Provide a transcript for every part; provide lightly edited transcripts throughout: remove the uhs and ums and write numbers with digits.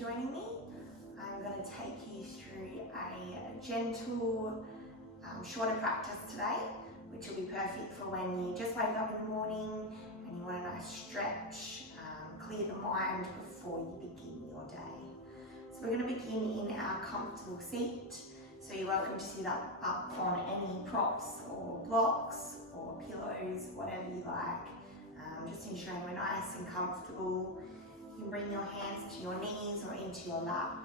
joining me. I'm going to take you through a gentle, shorter practice today, which will be perfect for when you just wake up in the morning and you want a nice stretch, clear the mind before you begin your day. So we're going to begin in our comfortable seat. So you're welcome to sit up on any props or blocks or pillows, whatever you like. Just ensuring we're nice and comfortable. You can bring your hands to your knees or into your lap.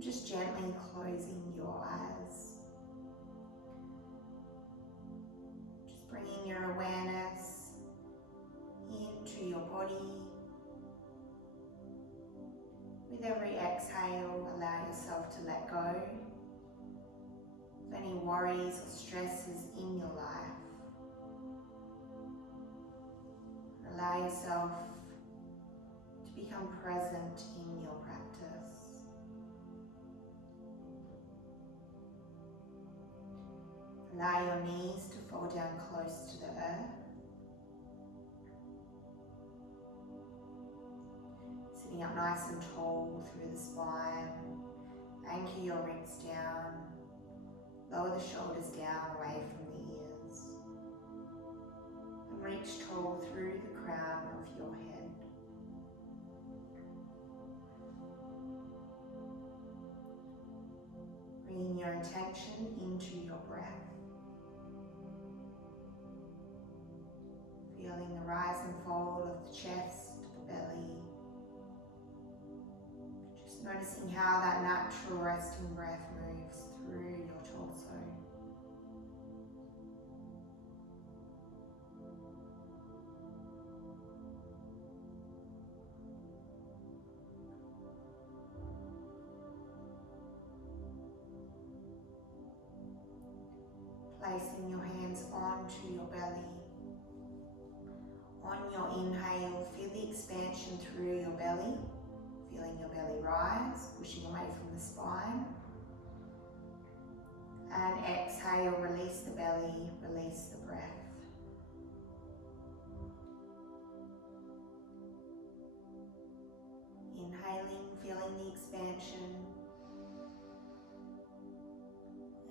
Just gently closing your eyes. Just bringing your awareness into your body. With every exhale, allow yourself to let go of any worries or stresses in your life. Allow yourself to become present in your practice. Allow your knees to fall down close to the earth. Sitting up nice and tall through the spine. Anchor your ribs down. Lower the shoulders down away from the ears. And reach tall through the crown of your head. Bringing your attention into your breath. Feeling the rise and fall of the chest, the belly. Just noticing how that natural resting breath moves through your torso. Placing your hands onto your belly. On your inhale, feel the expansion through your belly. Feeling your belly rise, pushing away from the spine. And exhale, release the belly, release the breath. Inhaling, feeling the expansion.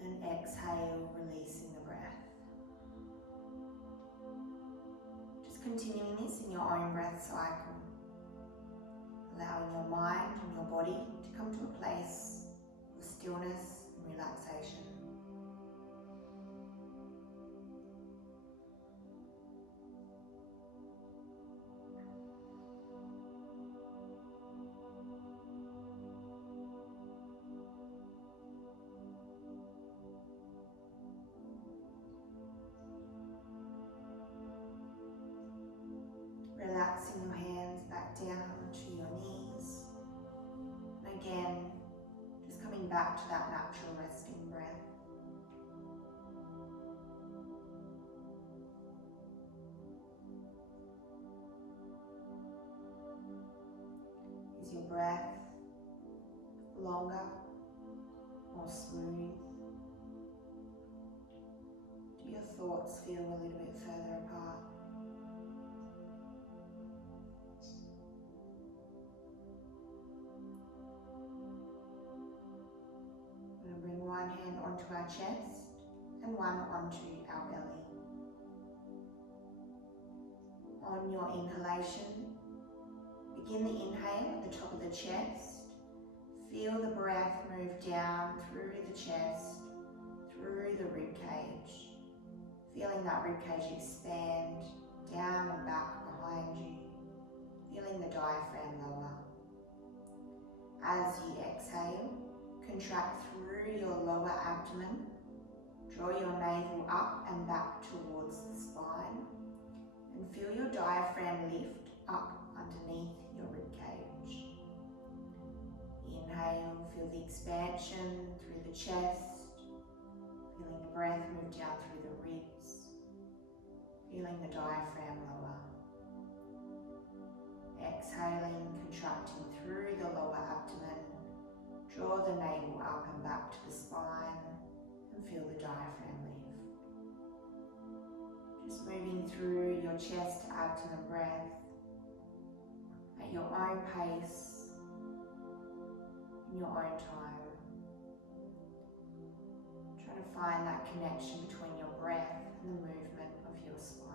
And exhale, releasing the breath. Just continuing this in your own breath cycle. Allowing your mind and your body to come to a place of stillness and relaxation. Relaxing your hands back down to your knees. And again, just coming back to that natural resting breath. Is your breath longer, more smooth? Do your thoughts feel a little bit further apart? One hand onto our chest and one onto our belly. On your inhalation, begin the inhale at the top of the chest. Feel the breath move down through the chest, through the rib cage. Feeling that rib cage expand down and back behind you. Feeling the diaphragm lower. As you exhale, contract through your lower abdomen. Draw your navel up and back towards the spine. And feel your diaphragm lift up underneath your ribcage. Inhale, feel the expansion through the chest. Feeling the breath move down through the ribs. Feeling the diaphragm lower. Exhaling, contracting through the lower abdomen. Draw the navel up and back to the spine and feel the diaphragm lift. Just moving through your chest to abdomen breath at your own pace. in your own time. Try to find that connection between your breath and the movement of your spine.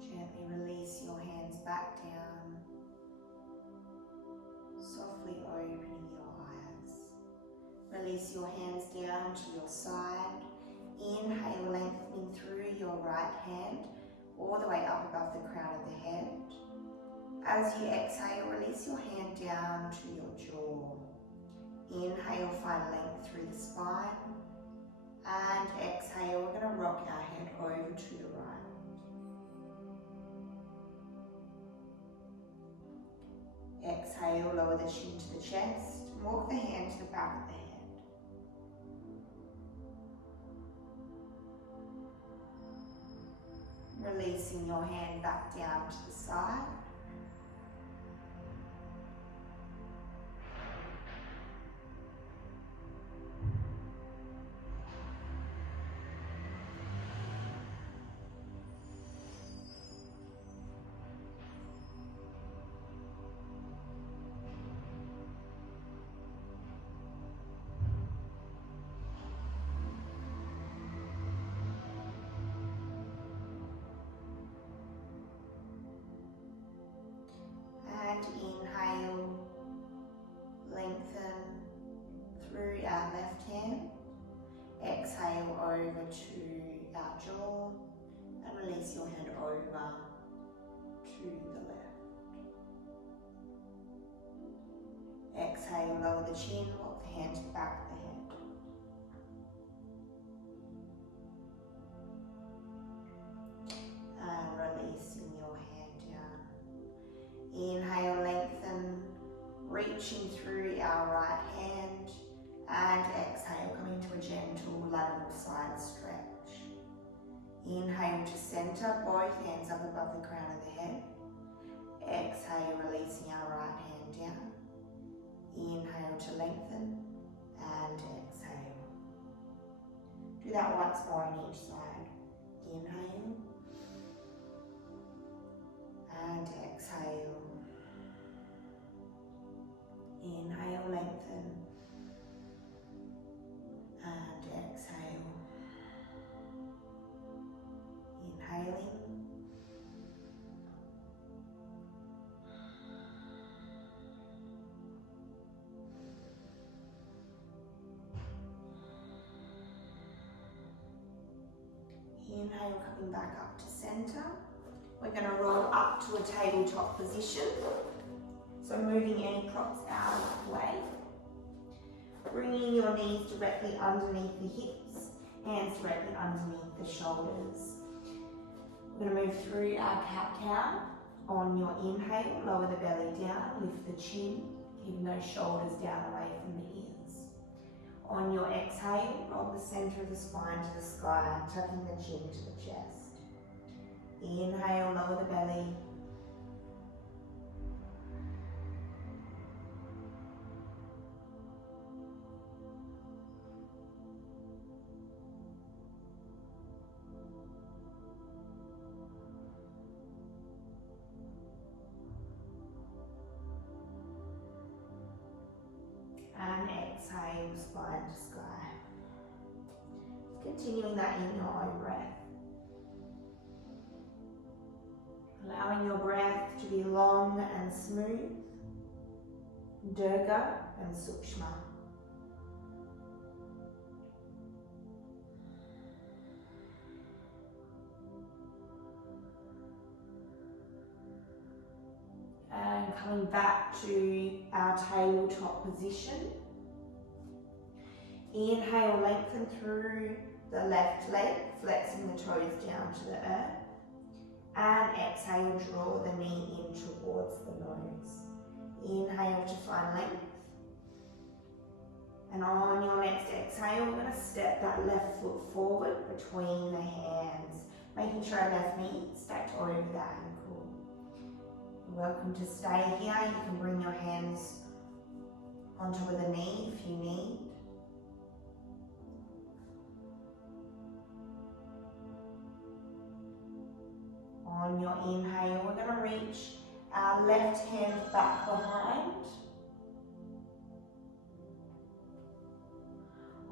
Gently release your hands back down, softly opening your eyes. Release your hands down to your side. Inhale, lengthening through your right hand, all the way up above the crown of the head. As you exhale, release your hand down to your jaw. Inhale, find length through the spine. And exhale, we're going to rock our head over to the right. Exhale, lower the chin to the chest, walk the hand to the back of the head. Releasing your hand back down to the side. And inhale, lengthen through our left hand. Exhale over to our jaw and release your hand over to the left. Exhale, lower the chin, walk the hand to the back of the head. And releasing your hand down. Inhale, lengthen, reaching through our right hand, and exhale, coming to a gentle lateral side stretch. Inhale to center, both hands up above the crown of the head. Exhale, releasing our right hand down. Inhale to lengthen, and exhale. Do that once more on each side. Inhale, and exhale. Inhale, lengthen, and exhale. Inhaling, inhale, coming back up to center. We're going to roll up to a tabletop position. So moving any props out of the way. Bringing your knees directly underneath the hips, hands directly underneath the shoulders. We're going to move through our cat-cow. On your inhale, lower the belly down, lift the chin, keeping those shoulders down away from the ears. On your exhale, roll the center of the spine to the sky, tucking the chin to the chest. Inhale, lower the belly. And exhale, spine to sky. Continuing that in your own breath. Allowing your breath to be long and smooth, dirga and sukshma. And coming back to our tabletop position. Inhale, lengthen through the left leg, flexing the toes down to the earth. And exhale, draw the knee in towards the nose. Inhale to find length. And on your next exhale, we're going to step that left foot forward between the hands, making sure our left knee stacked over that ankle. You're welcome to stay here. You can bring your hands on top of the knee if you need. On your inhale, we're going to reach our left hand back behind.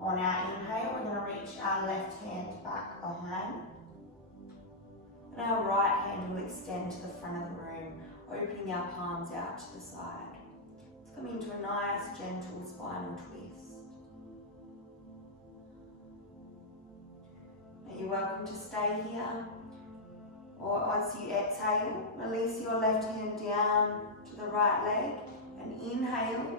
On our inhale, we're going to reach our left hand back behind. And our right hand will extend to the front of the room, opening our palms out to the side. Let's come into a nice, gentle spinal twist. Now you're welcome to stay here. Or as you exhale, release your left hand down to the right leg and inhale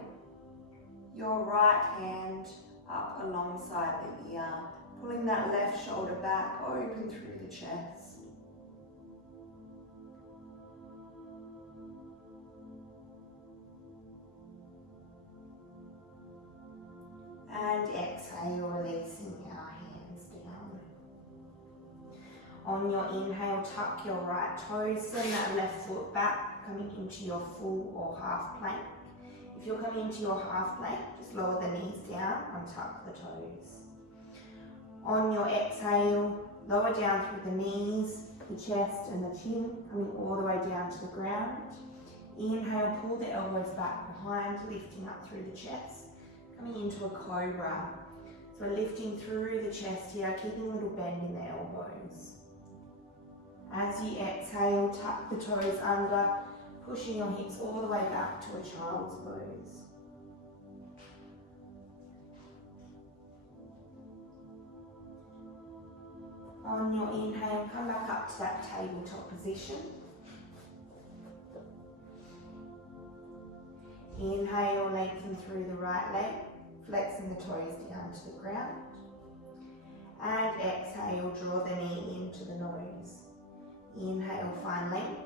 your right hand up alongside the ear, pulling that left shoulder back, open through the chest. And exhale, releasing our hands down. On your inhale, tuck your right toes, send that left foot back, coming into your full or half plank. If you're coming into your half plank, just lower the knees down and tuck the toes. On your exhale, lower down through the knees, the chest and the chin, coming all the way down to the ground. Inhale, pull the elbows back behind, lifting up through the chest, coming into a cobra. So we're lifting through the chest here, keeping a little bend in the elbows. As you exhale, tuck the toes under, pushing your hips all the way back to a child's pose. On your inhale, come back up to that tabletop position. Inhale, lengthen through the right leg, flexing the toes down to the ground. And exhale, draw the knee into the nose. Inhale, find length.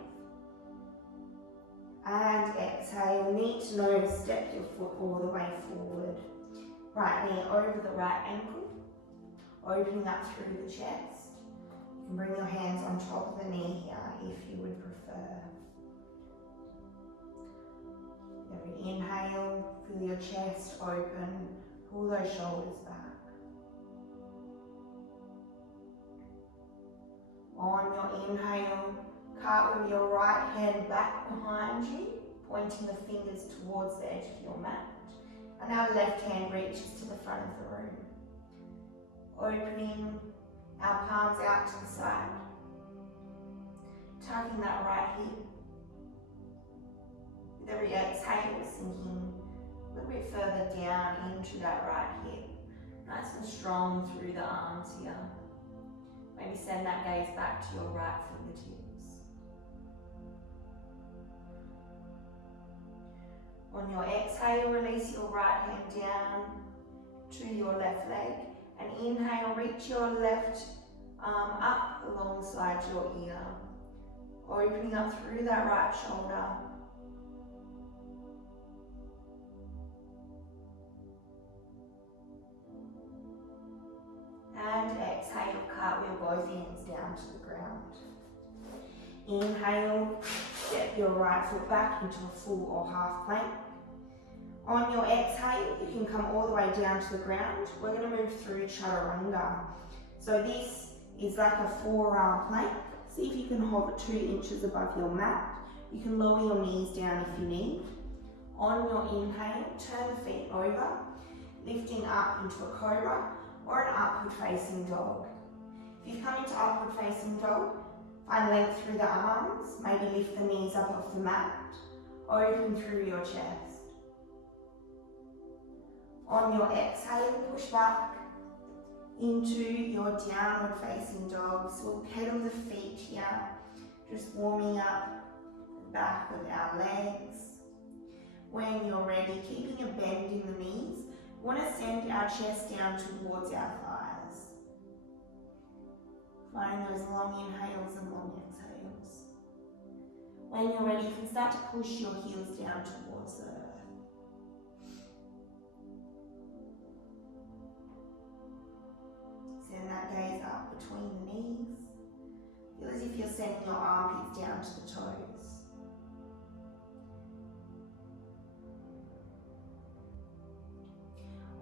And exhale, knee to nose, step your foot all the way forward. Right knee over the right ankle, opening up through the chest. You can bring your hands on top of the knee here if you would prefer. Every inhale, feel your chest open, pull those shoulders back. On your inhale, cartwheel your right hand back behind you, pointing the fingers towards the edge of your mat. And our left hand reaches to the front of the room. Opening our palms out to the side. Tucking that right hip. With every exhale, sinking a little bit further down into that right hip. Nice and strong through the arms here. Maybe send that gaze back to your right fingertips. On your exhale, release your right hand down to your left leg. And inhale, reach your left arm up alongside your ear. Opening up through that right shoulder. And exhale, cartwheel both hands down to the ground. Inhale, step your right foot back into a full or half plank. On your exhale, you can come all the way down to the ground. We're going to move through chaturanga. So this is like a forearm plank. See if you can hover 2 inches above your mat. You can lower your knees down if you need. On your inhale, turn the feet over, lifting up into a cobra or an upward facing dog. If you've come into upward facing dog, find length through the arms, maybe lift the knees up off the mat, open through your chest. On your exhale, push back into your downward facing dog. So we'll pedal the feet here, just warming up the back of our legs. When you're ready, keeping a bend in the knees, we want to send our chest down towards our thighs. Finding those long inhales and long exhales. When you're ready, you can start to push your heels down towards the earth. Send that gaze up between the knees. Feel as if you're sending your armpits down to the toes.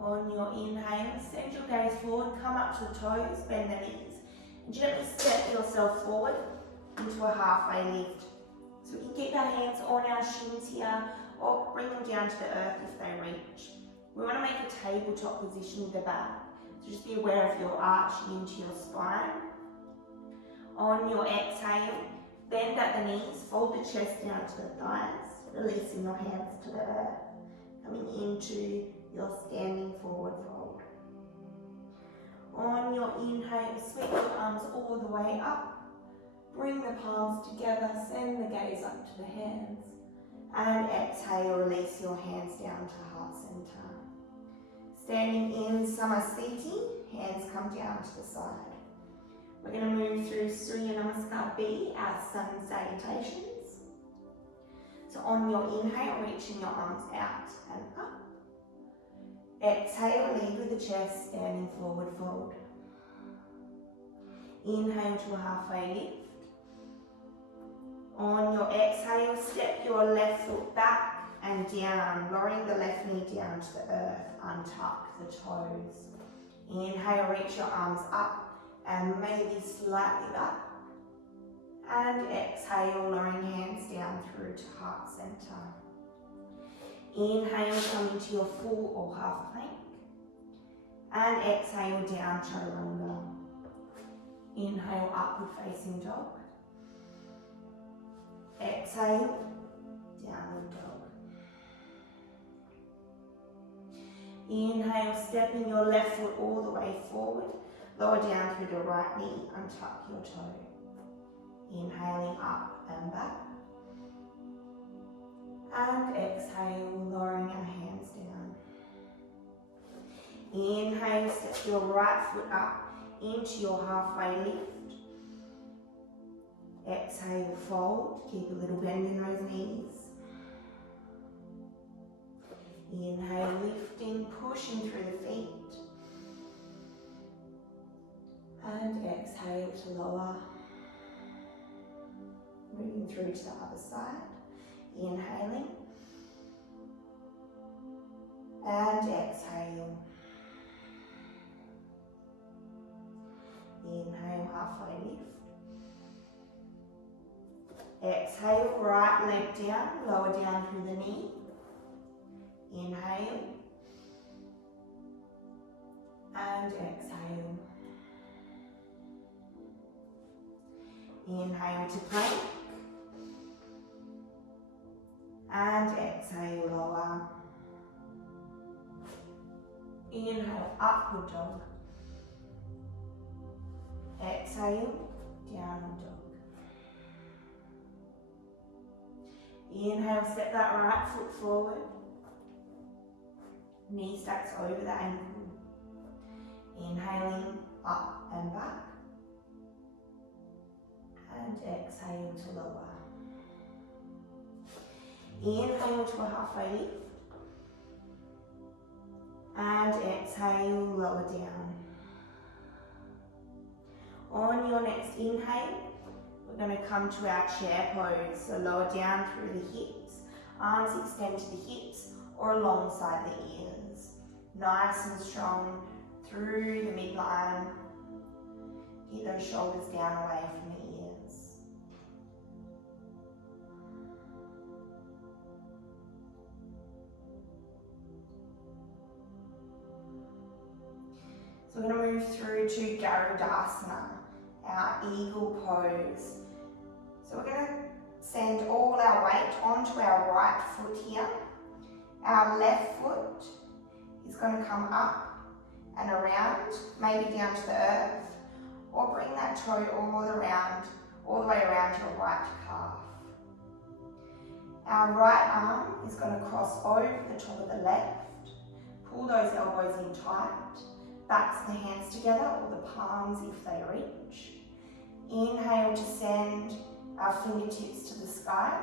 On your inhale, send your gaze forward, come up to the toes, bend the knees, and gently step yourself forward into a halfway lift. So we can keep our hands on our shins here, or bring them down to the earth if they reach. We want to make a tabletop position with the back, so just be aware of your arching into your spine. On your exhale, bend at the knees, fold the chest down to the thighs, releasing your hands to the earth, coming into your standing forward fold. On your inhale, sweep your arms all the way up, bring the palms together, send the gaze up to the hands, and exhale, release your hands down to heart center. Standing in Samasthiti, hands come down to the side. We're going to move through Surya Namaskar B, our sun salutations. So on your inhale, reaching your arms out and up. Exhale, lead with the chest, standing forward fold. Inhale to a halfway lift. On your exhale, step your left foot back and down, lowering the left knee down to the earth, untuck the toes. Inhale, reach your arms up and maybe slightly back. And exhale, lowering hands down through to heart center. Inhale, come into your full or half plank. And exhale, down chaturanga. Inhale, upward facing dog. Exhale, downward dog. Inhale, stepping your left foot all the way forward. Lower down through the right knee, untuck your toe. Inhaling up and back. And exhale, lowering our hands down. Inhale, step your right foot up into your halfway lift. Exhale, fold. Keep a little bend in those knees. Inhale, lifting, pushing through the feet. And exhale to lower. Moving through to the other side. Inhaling. And exhale. Inhale, halfway lift. Exhale, right leg down, lower down through the knee. Inhale. And exhale. Inhale to plank. And exhale, lower. Inhale, upward dog. Exhale, downward dog. Inhale, step that right foot forward. Knee stacks over the ankle. Inhaling up and back. And exhale to lower. Inhale to a halfway lift. And exhale, lower down. On your next inhale, we're going to come to our chair pose. So lower down through the hips, arms extend to the hips or alongside the ears. Nice and strong through the midline. Keep those shoulders down away from the ears. So we're going to move through to Garudasana, our eagle pose. So we're going to send all our weight onto our right foot here. Our left foot is going to come up and around, maybe down to the earth, or bring that toe all the way around your right calf. Our right arm is going to cross over the top of the left. Pull those elbows in tight. Backs the hands together, or the palms if they reach. Inhale to send our fingertips to the sky.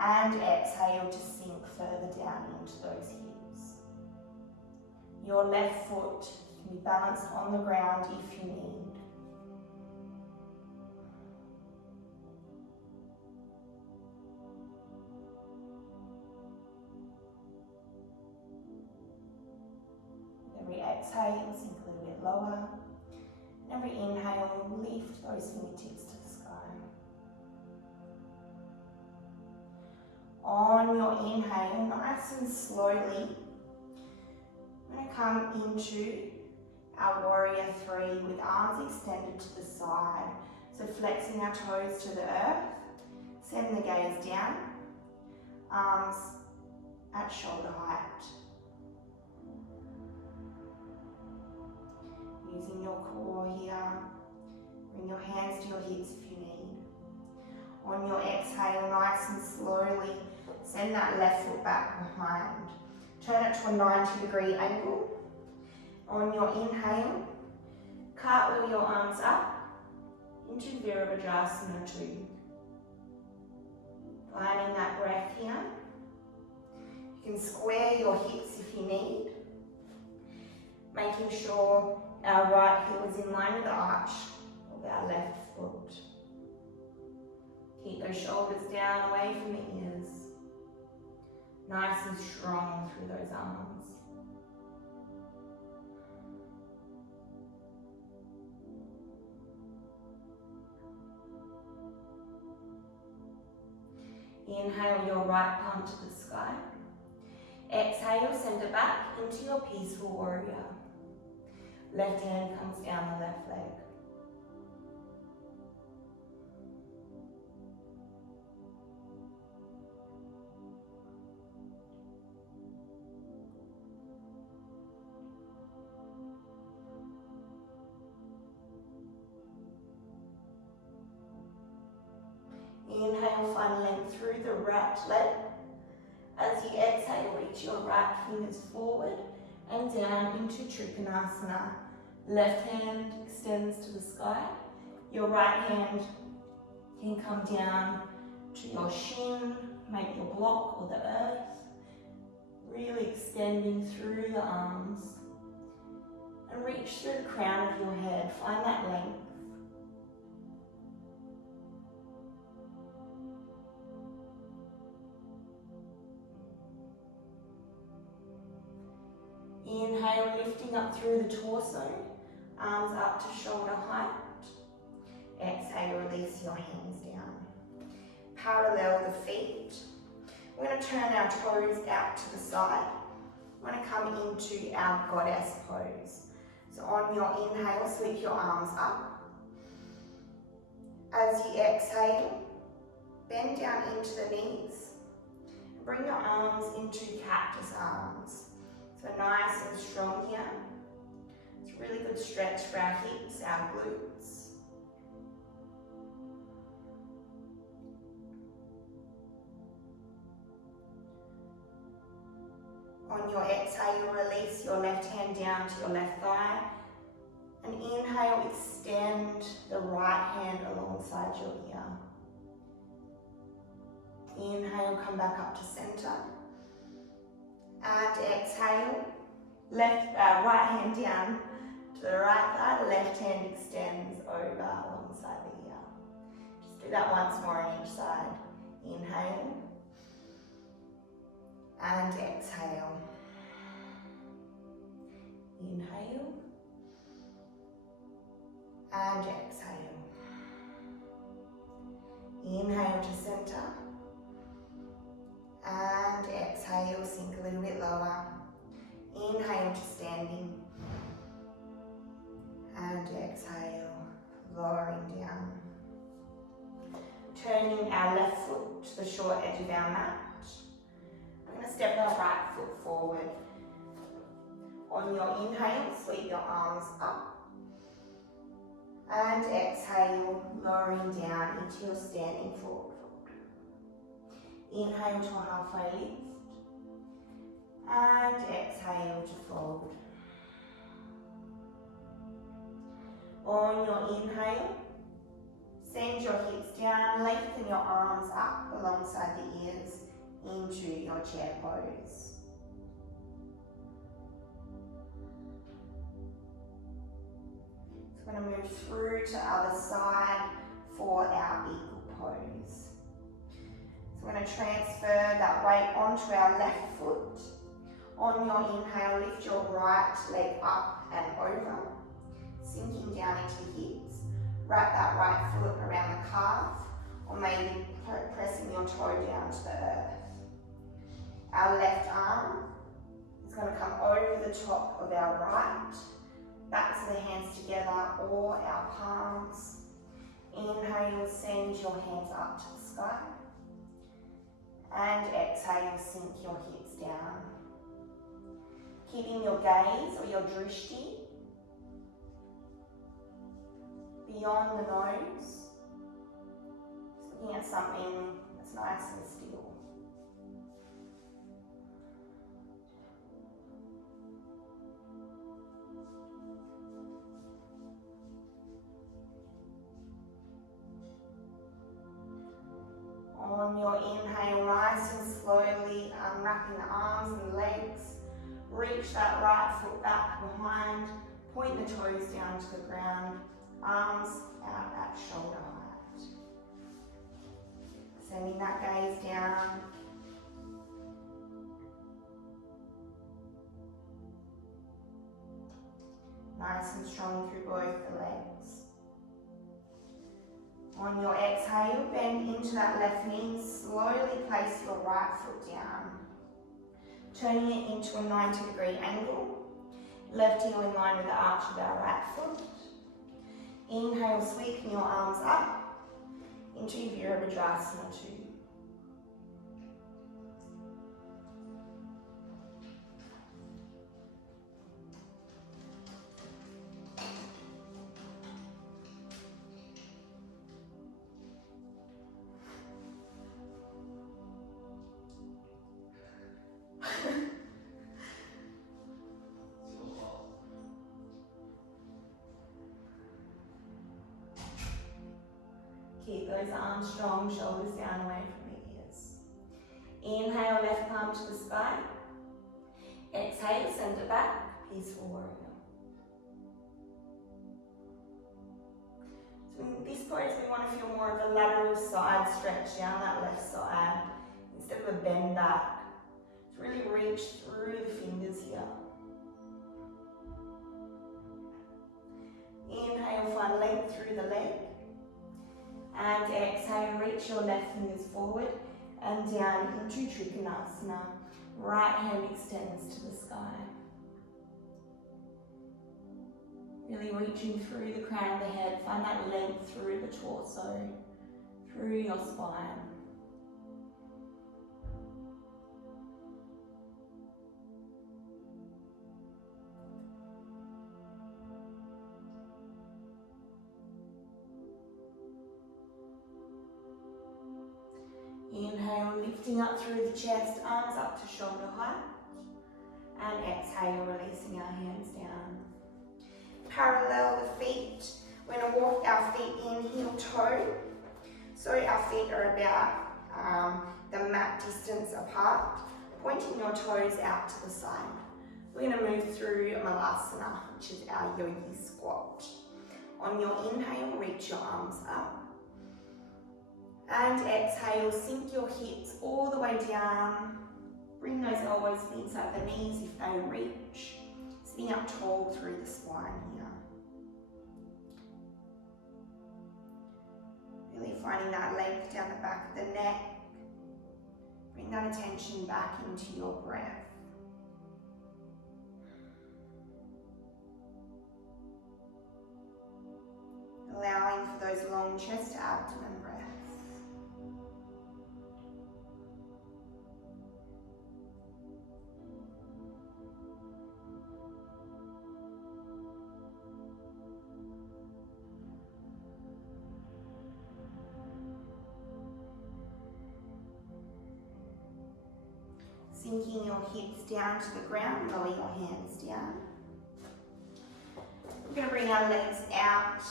And exhale to sink further down into those hips. Your left foot can be balanced on the ground if you need. Every exhale, sink a little bit lower. And every inhale, lift those fingertips to the sky. On your inhale, nice and slowly, we're going to come into our warrior three with arms extended to the side. So flexing our toes to the earth, send the gaze down, arms at shoulder height. Using your core here, bring your hands to your hips if you need. On your exhale, nice and slowly, send that left foot back behind. Turn it to a 90-degree angle. On your inhale, cartwheel your arms up into Virabhadrasana 2. Finding that breath here. You can square your hips if you need. Making sure our right heel is in line with the arch of our left foot. Keep those shoulders down, away from the ears. Nice and strong through those arms. Inhale your right palm to the sky. Exhale, send it back into your peaceful warrior. Left hand comes down the left leg. Inhale, find length through the right leg. As you exhale, reach your right fingers forward and down into Trikonasana. Left hand extends to the sky. Your right hand can come down to your shin, make your block or the earth. Really extending through the arms. And reach through the crown of your head. Find that length. Inhale, lifting up through the torso, arms up to shoulder height. Exhale, release your hands down. Parallel the feet. We're going to turn our toes out to the side. We're going to come into our goddess pose. So on your inhale, sweep your arms up. As you exhale, bend down into the knees. Bring your arms into cactus arms. So nice and strong here. It's a really good stretch for our hips, our glutes. On your exhale, release your left hand down to your left thigh. And inhale, extend the right hand alongside your ear. Inhale, come back up to center. And exhale, right hand down to the right thigh, left hand extends over alongside the ear. Just do that once more on each side. Inhale and exhale. Inhale and exhale. Inhale to center. And exhale, sink a little bit lower. Inhale to standing. And exhale, lowering down. Turning our left foot to the short edge of our mat. We're going to step our right foot forward. On your inhale, sweep your arms up. And exhale, lowering down into your standing forward. Inhale to a halfway lift. And exhale to fold. On your inhale, send your hips down, lengthen your arms up alongside the ears into your chair pose. So we're going to move through to the other side for our eagle pose. So we're going to transfer that weight onto our left foot. On your inhale, lift your right leg up and over, sinking down into the hips. Wrap that right foot around the calf, or maybe pressing your toe down to the earth. Our left arm is going to come over the top of our right, backs of the hands together or our palms. Inhale, send your hands up to the sky. And exhale, sink your hips down. Keeping your gaze or your drishti beyond the nose. Just looking at something that's nice and still. On your inhale, nice and slowly unwrapping the arms and legs. Reach that right foot back behind. Point the toes down to the ground. Arms out at shoulder height. Sending that gaze down. Nice and strong through both the legs. On your exhale, bend into that left knee. Slowly place your right foot down. Turning it into a 90-degree angle. Left heel in line with the arch of our right foot. Inhale, sweeping your arms up into Virabhadrasana 2. Keep those arms strong, shoulders down away from the ears. Inhale, left palm to the sky. Exhale, send it back, peaceful warrior. So in this pose, we want to feel more of a lateral side stretch down that left side instead of a bend back. So really reach through the fingers here. Inhale, find length through the leg. And exhale, reach your left fingers forward and down into Trikonasana. Right hand extends to the sky. Really reaching through the crown of the head. Find that length through the torso, through your spine. Inhale, lifting up through the chest, arms up to shoulder height. And exhale, releasing our hands down. Parallel the feet. We're going to walk our feet in heel toe. So our feet are about the mat distance apart, pointing your toes out to the side. We're going to move through Malasana, which is our yogi squat. On your inhale, reach your arms up. And exhale, sink your hips all the way down. Bring those elbows inside the knees if they reach. Sitting up tall through the spine here. Really finding that length down the back of the neck. Bring that attention back into your breath. Allowing for those long chest to abdomen breaths. Sinking your hips down to the ground, lower your hands down. We're going to bring our legs out,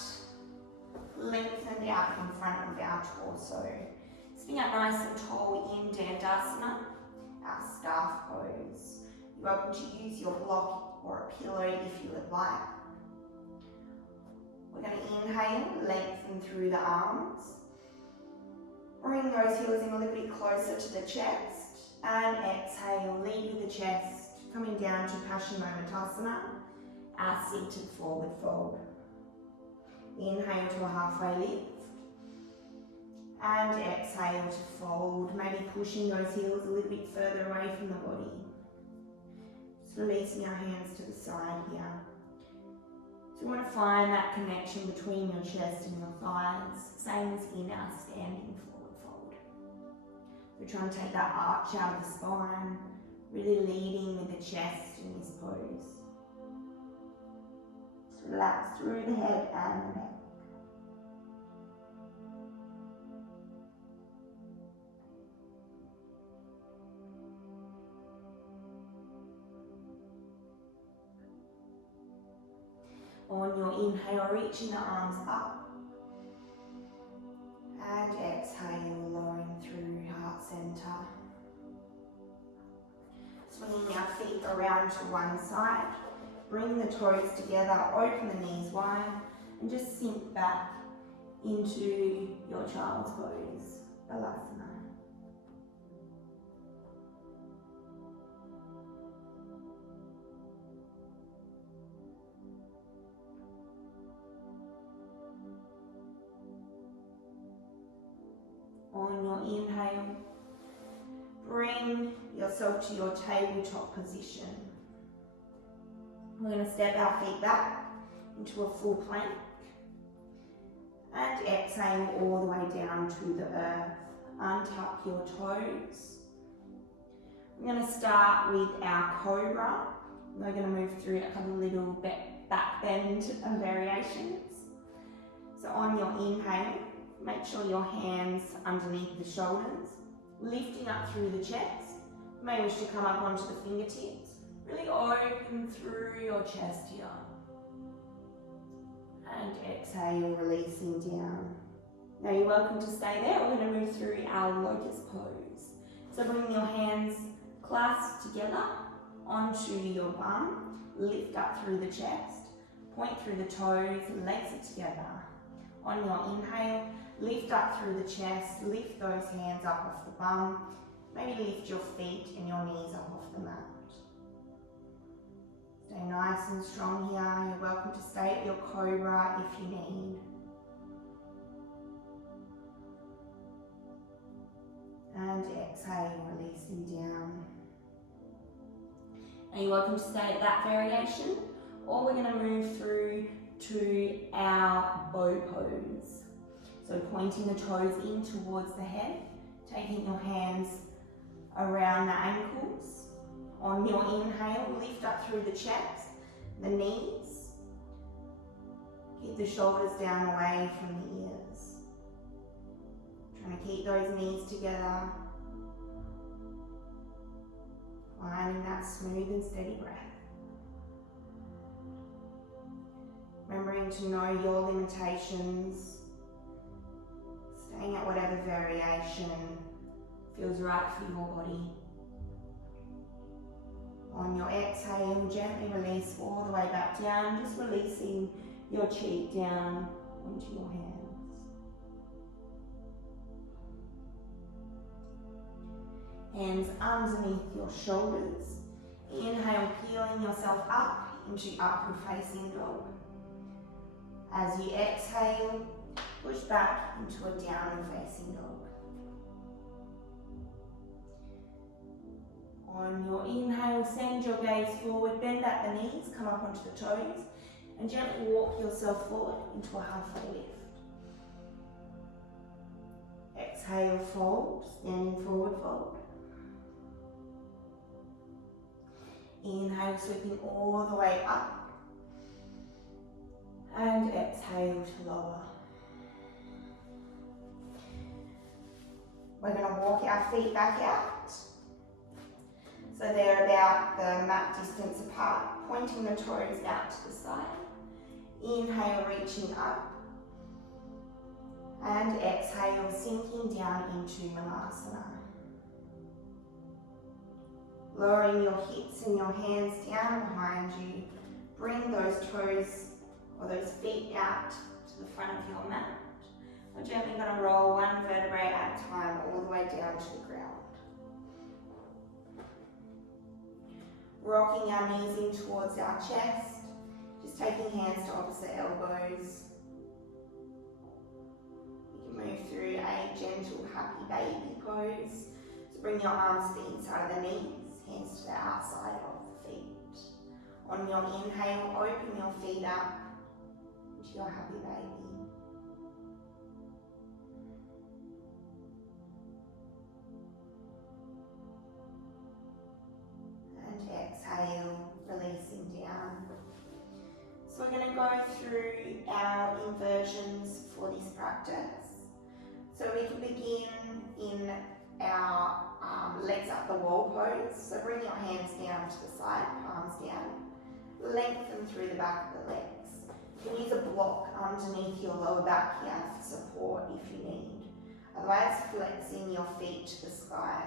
lengthened out in front of our torso. Sitting up nice and tall in Dandasana, our staff pose. You're welcome to use your block or a pillow if you would like. We're going to inhale, lengthen through the arms. Bring those heels in a little bit closer to the chest. And exhale, lead with the chest. Coming down to Paschimottanasana, our seated forward fold. Inhale to a halfway lift. And exhale to fold, maybe pushing those heels a little bit further away from the body. Just releasing our hands to the side here. So we want to find that connection between your chest and your thighs, same as in our standing forward fold. We're trying to take that arch out of the spine, really leading with the chest in this pose. Just relax through the head and the neck. On your inhale, reaching the arms up. And exhale, lowering through heart center. Swinging our feet around to one side. Bring the toes together, open the knees wide, and just sink back into your child's pose, Balasana. On your inhale, bring yourself to your tabletop position. We're going to step our feet back into a full plank and exhale all the way down to the earth. Untuck your toes. We're going to start with our cobra. We're going to move through a couple of little back bend variations. So on your inhale, make sure your hands underneath the shoulders, lifting up through the chest. You may wish to come up onto the fingertips. Really open through your chest here. And exhale, releasing down. Now you're welcome to stay there. We're going to move through our locust pose. So bring your hands clasped together onto your bum. Lift up through the chest. Point through the toes, legs are together. On your inhale, lift up through the chest, lift those hands up off the bum. Maybe lift your feet and your knees up off the mat. Stay nice and strong here. You're welcome to stay at your cobra if you need. And exhale, releasing down. Now you're welcome to stay at that variation, or we're going to move through to our bow pose. So pointing the toes in towards the head, taking your hands around the ankles. On your inhale, lift up through the chest, the knees. Keep the shoulders down away from the ears. Trying to keep those knees together. Finding that smooth and steady breath. Remembering to know your limitations. Staying at whatever variation feels right for your body. On your exhale, gently release all the way back down, just releasing your cheek down onto your hands. Hands underneath your shoulders. Inhale, peeling yourself up into upward facing dog. As you exhale, push back into a downward facing dog. On your inhale, send your gaze forward, bend at the knees, come up onto the toes, and gently walk yourself forward into a halfway lift. Exhale, fold, standing forward fold. Inhale, sweeping all the way up. And exhale to lower. We're going to walk our feet back out. So they're about the mat distance apart, pointing the toes out to the side. Inhale, reaching up. And exhale, sinking down into Malasana. Lowering your hips and your hands down behind you. Bring those toes or those feet out to the front of your mat. We're gently going to roll one vertebrae at a time all the way down to the ground. Rocking our knees in towards our chest, just taking hands to opposite elbows. You can move through a gentle happy baby pose. So bring your arms to the inside of the knees, hands to the outside of the feet. On your inhale, open your feet up into your happy baby. And exhale, releasing down. So we're going to go through our inversions for this practice. So we can begin in our legs up the wall pose. So bring your hands down to the side, palms down. Lengthen through the back of the legs. You can use a block underneath your lower back here for support if you need. Otherwise, flexing your feet to the sky.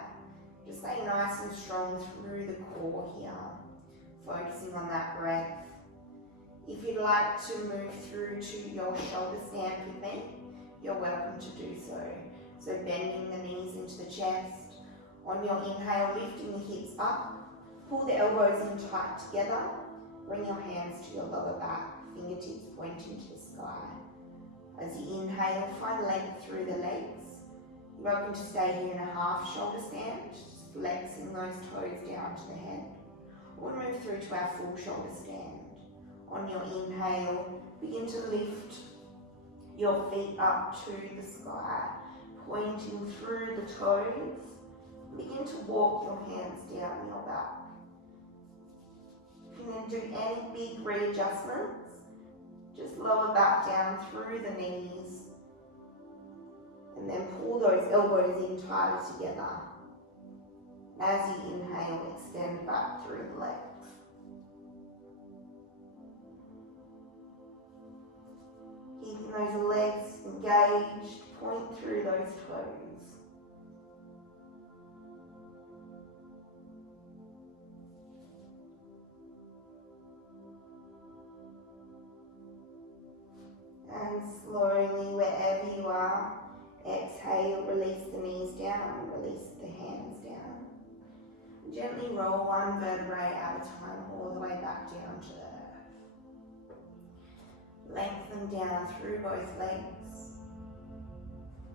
Just stay nice and strong through the core here, focusing on that breath. If you'd like to move through to your shoulder stand with me, you're welcome to do so. So bending the knees into the chest. On your inhale, lifting the hips up. Pull the elbows in tight together. Bring your hands to your lower back, fingertips pointing to the sky. As you inhale, find length through the legs. You're welcome to stay here in a half shoulder stand, just flexing those toes down to the head. Or move through to our full shoulder stand. On your inhale, begin to lift your feet up to the sky, pointing through the toes. Begin to walk your hands down your back. If you need to do any big readjustments, just lower back down through the knees and then pull those elbows in tighter together. As you inhale, extend back through the legs. Keeping those legs engaged, point through those toes. And slowly, wherever you are, exhale, release the knees down, release the hands down. Gently roll one vertebrae at a time all the way back down to the earth. Lengthen down through both legs.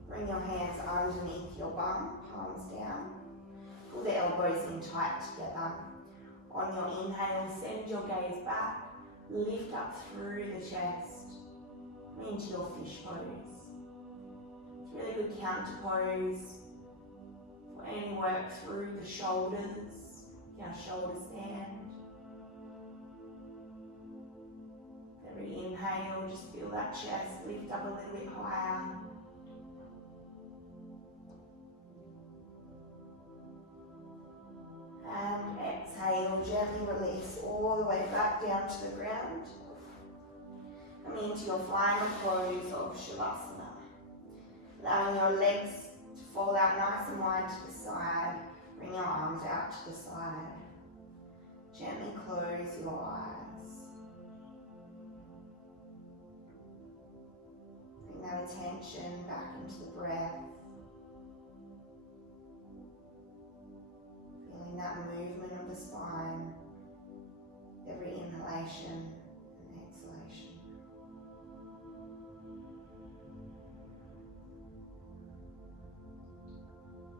Bring your hands underneath your bum, palms down. Pull the elbows in tight together. On your inhale, send your gaze back. Lift up through the chest into your fish pose. It's a really good counter pose for any work through the shoulders, our shoulder stand. Every inhale, just feel that chest lift up a little bit higher. And exhale, gently release all the way back down to the ground. Coming into your final pose of Shavasana. Allowing your legs to fall out nice and wide to the side. Bring your arms out to the side. Gently close your eyes. Bring that attention back into the breath. Feeling that movement of the spine. Every inhalation and exhalation.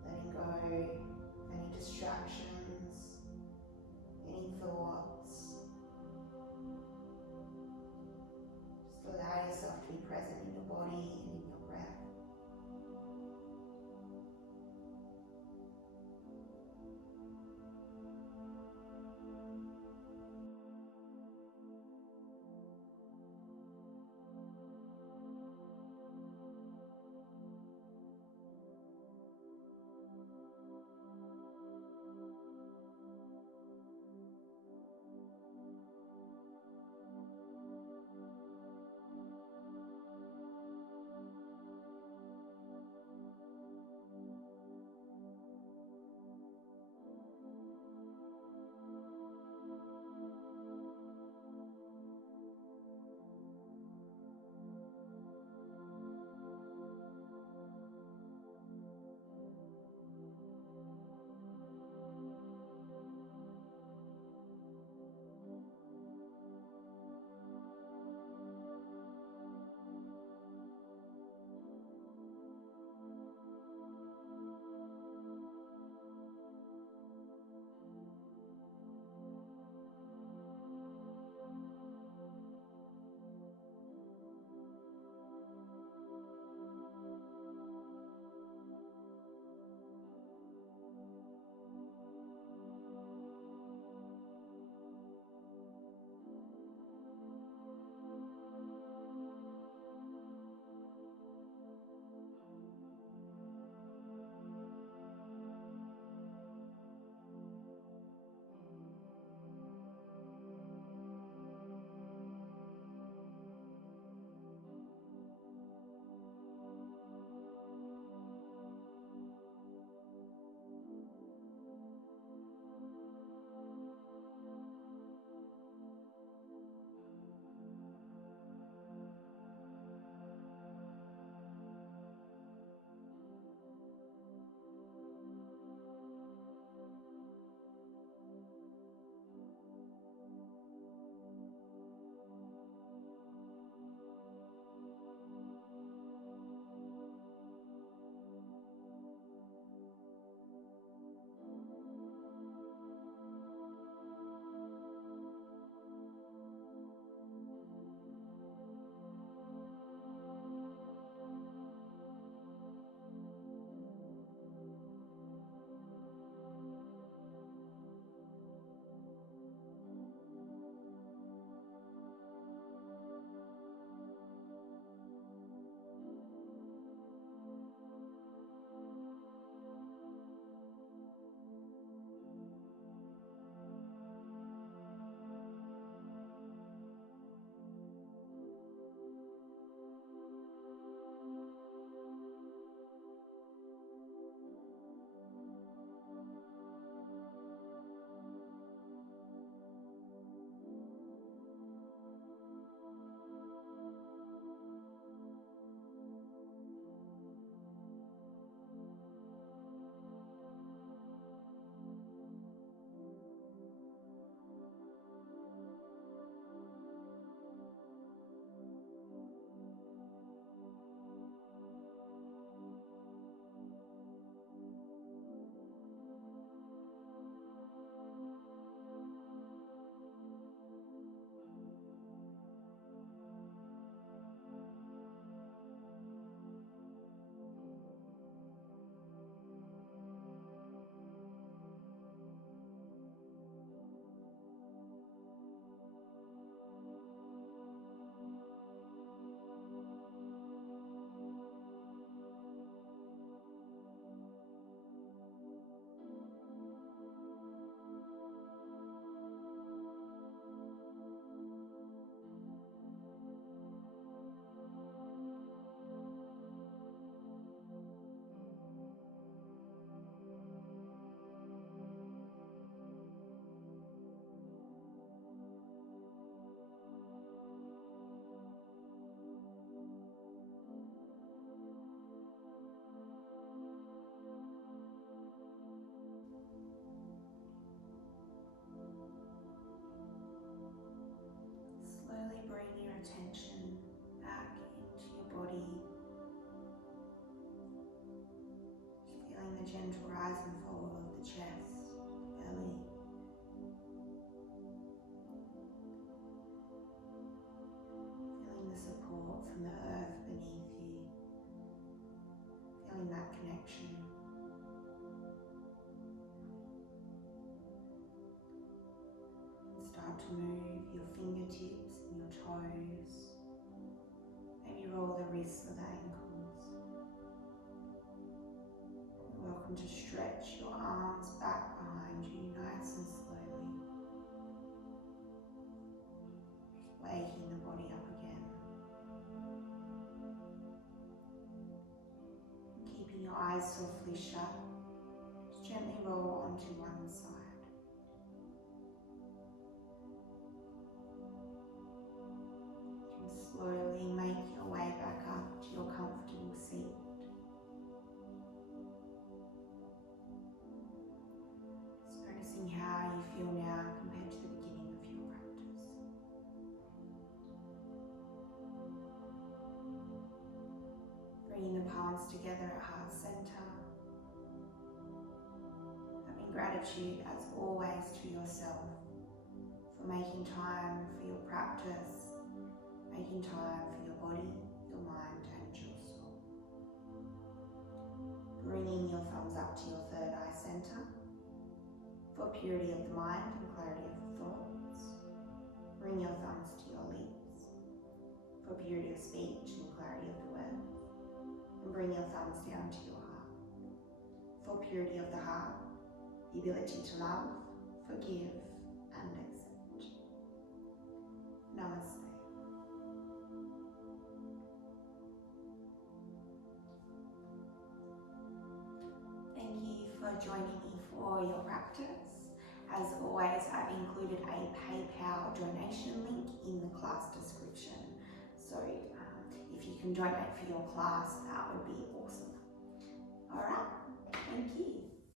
Letting go any distractions, any thoughts. Just allow yourself to be present in your body and in your breath. attention back into your body. Feeling the gentle rise and fall of the chest, the belly. Feeling the support from the earth beneath you. Feeling that connection. And start to move your fingertips and your toes. Maybe roll the wrists or the ankles. You're welcome to stretch your arms back behind you nice and slowly. Just waking the body up again. Keeping your eyes softly shut, just gently roll onto one side. You can slowly make your way back up to your comfortable seat. Just noticing how you feel now compared to the beginning of your practice. Bringing the palms together at heart center. Having gratitude as always to yourself for making time for your practice, making time for your body, your mind and your soul. Bringing your thumbs up to your third eye center for purity of the mind and clarity of thoughts. Bring your thumbs to your lips for purity of speech and clarity of the words. And bring your thumbs down to your heart for purity of the heart, the ability to love, forgive and accept. Namaste. Thank you for joining me for your practice. As always, I've included a PayPal donation link in the class description. So if you can donate for your class, that would be